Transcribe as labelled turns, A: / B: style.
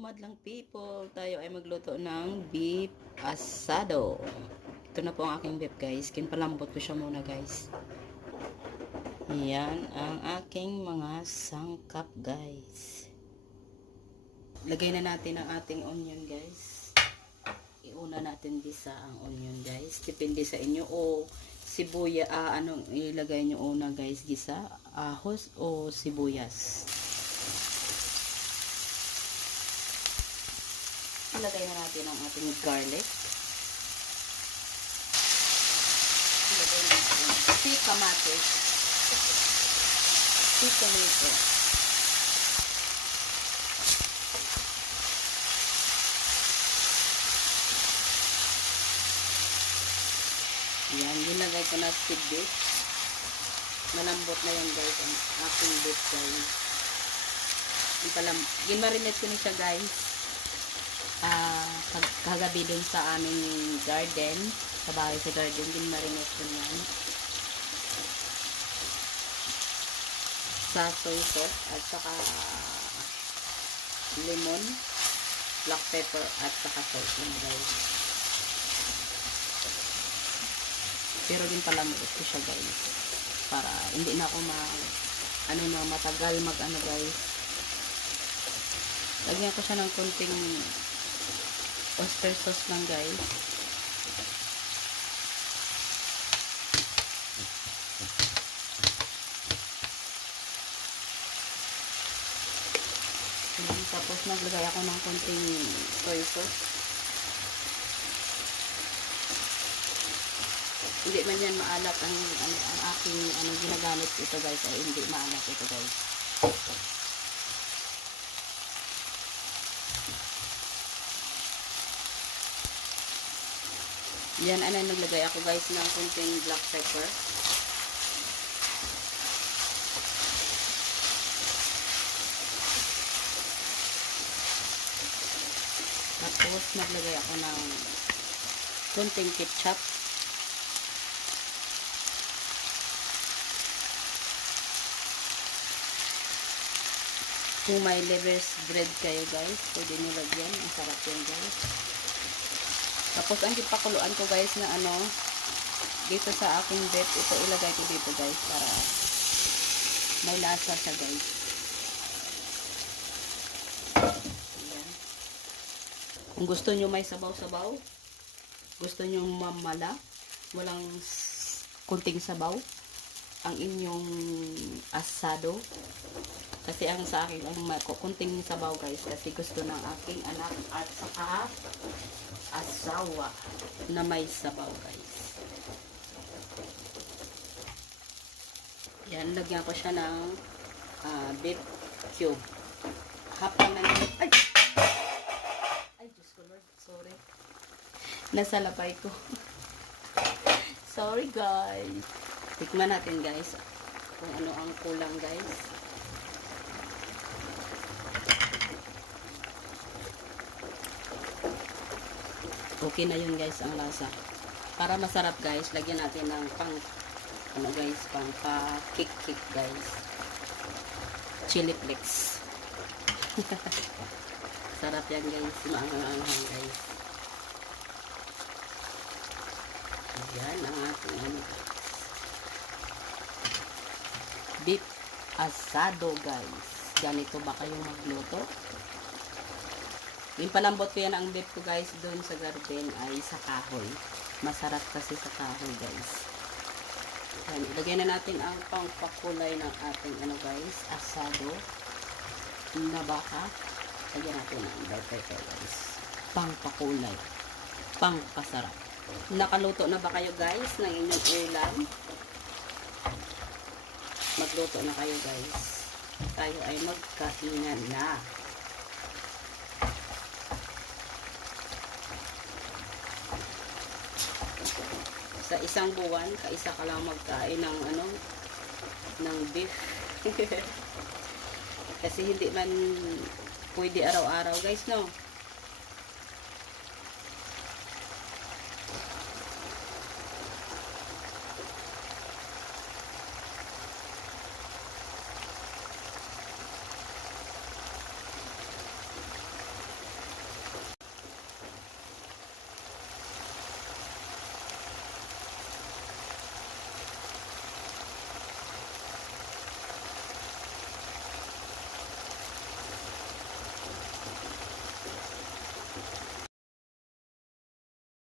A: madlang people. Tayo ay magluto ng beef asado. Ito na po ang aking beef guys. Kinpalambot ko siya muna guys. Yan ang aking mga sangkap guys. Lagay na natin ang ating onion guys. Iuna natin gisa ang onion guys. Depende sa inyo o sibuya, ah, anong ilagay nyo una guys gisa? Ahos o sibuyas? Ilagay na natin ang ating garlic. Ilagay na natin si kamatis. Si tomato. Yan, nilagay ko na si beef. Malambot na yan guys, ang aking beef guys. Yung palam, ginmarinate ko na siya guys kag- kagabi dun sa aming garden. Sa bahay sa garden din marinate ko yan. Sa soy sauce at saka lemon black pepper at saka salt yun guys pero din pala mo ko siya guys. Para hindi na ako ma ano na matagal mag ano guys. Lagyan ko siya ng konting oyster sauce lang guys. Ayan, tapos naglagay ako ng konting soy sauce. Hindi man yan maalat ang, ang, ang aking ano, ginagamit ito guys ay hindi maalat ito guys. Yan, ano, naglagay ako guys ng kunting black pepper. Tapos, naglagay ako ng kunting ketchup. Kung may lever's bread kayo guys, pwede nyo lagyan. Ang sarap yan guys. Tapos ang pakuluan ko guys na ano dito sa aking beef, ito ilagay ko dito guys para may lasa siya guys. Kung gusto nyo may sabaw-sabaw, gusto nyo mamala, walang kunting sabaw, ang inyong asado. Kasi ang sa akin, ang kunting sabaw guys, kasi gusto ng aking anak at saka asawa na may sabaw guys. Yan, lagyan ko siya ng ah, beef cube. Half lang na. Ay! Ay, Diyos ko Lord. Sorry. Nasa lapay ko. Sorry guys. Tikman natin guys kung ano ang kulang guys. Okay na yun guys ang lasa. Para masarap guys lagyan natin ng pang ano guys pang pa kick kick guys. Chili flakes. Sarap yan guys. Maanghang guys. Yan ang ating ano beef asado guys. Ganito ba kayong magluto yung palambot ko yan ang beef ko guys doon sa garden ay sa kahoy. Masarap kasi sa kahoy guys. Yan, ilagay na natin ang pangpakulay ng ating ano guys, asado na baka. Lagyan natin ang bell pepper guys. Pangpakulay. Pangpasarap. Nakaluto na ba kayo guys ng inyong ulam? Magluto na kayo guys. Tayo ay magkainan na. Sa isang buwan, kaisa ka lang magkain ng ano, ng beef. Kasi hindi man pwede araw-araw, guys, no?